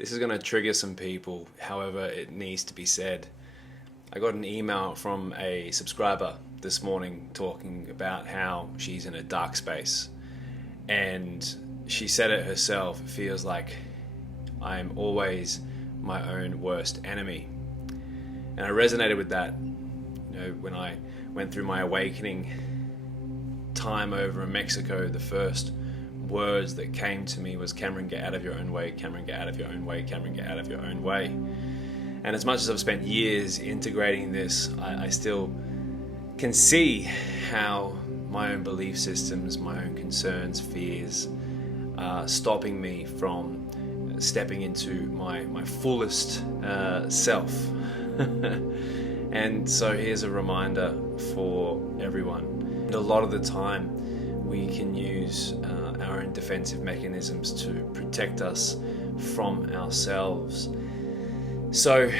This is going to trigger some people, however it needs to be said. I got an email from a subscriber this morning talking about how she's in a dark space. And she said it herself, it feels like I'm always my own worst enemy. And I resonated with that. When I went through my awakening time over in Mexico, the first words that came to me was, Cameron, get out of your own way. Cameron, get out of your own way. Cameron, get out of your own way. And as much as I've spent years integrating this, I still can see how my own belief systems, my own concerns, fears are stopping me from stepping into my fullest self. And so here's a reminder for everyone. And a lot of the time we can use our own defensive mechanisms to protect us from ourselves. So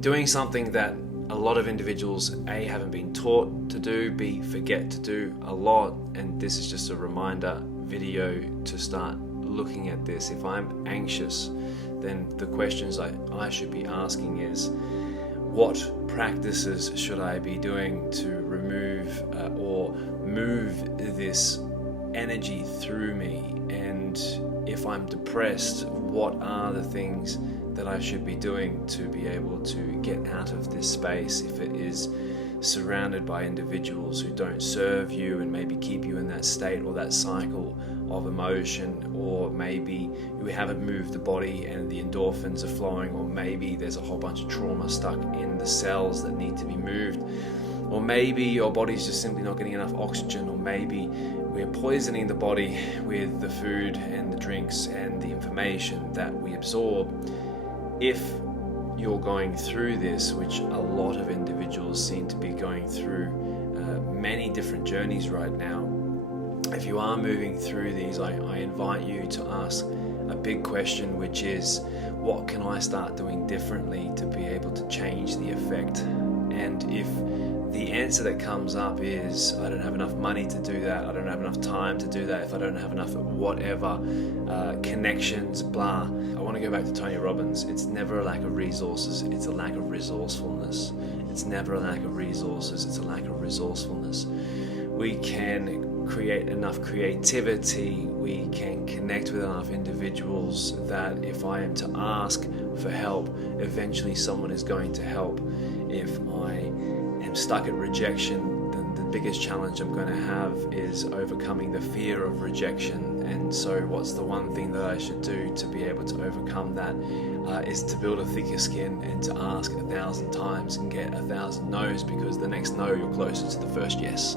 doing something that a lot of individuals A, haven't been taught to do, B, forget to do a lot, and this is just a reminder video to start looking at this. If I'm anxious, then the questions I should be asking is, what practices should I be doing to remove or move this energy through me? And if I'm depressed, what are the things that I should be doing to be able to get out of this space? If it is surrounded by individuals who don't serve you and maybe keep you in that state or that cycle of emotion, or maybe you haven't moved the body and the endorphins are flowing, or maybe there's a whole bunch of trauma stuck in the cells that need to be moved, or maybe your body's just simply not getting enough oxygen, or maybe we're poisoning the body with the food and the drinks and the information that we absorb. If you're going through this, which a lot of individuals seem to be going through many different journeys right now, if you are moving through these, I invite you to ask a big question, which is, what can I start doing differently to be able to change the effect? And if the answer that comes up is, I don't have enough money to do that, I don't have enough time to do that, if I don't have enough whatever, connections, blah. I want to go back to Tony Robbins. It's never a lack of resources, it's a lack of resourcefulness. It's never a lack of resources, it's a lack of resourcefulness. We can create enough creativity, we can connect with enough individuals that if I am to ask for help, eventually someone is going to help. If I am stuck at rejection, then the biggest challenge I'm going to have is overcoming the fear of rejection. And so what's the one thing that I should do to be able to overcome that is to build a thicker skin and to ask 1,000 times and get 1,000 no's, because the next no, you're closer to the first yes.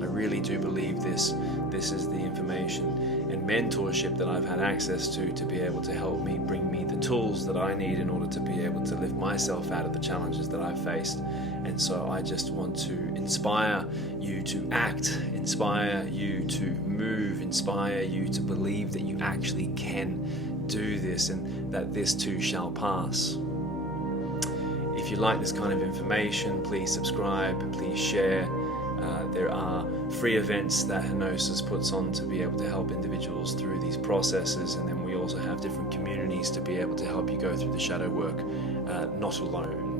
I really do believe this is the information and mentorship that I've had access to be able to help me, bring me the tools that I need in order to be able to lift myself out of the challenges that I've faced. And so I just want to inspire you to act, inspire you to move, inspire you to believe that you actually can do this and that this too shall pass. If you like this kind of information, please subscribe, please share. There are free events that Hypnosis puts on to be able to help individuals through these processes, and then we also have different communities to be able to help you go through the shadow work, not alone.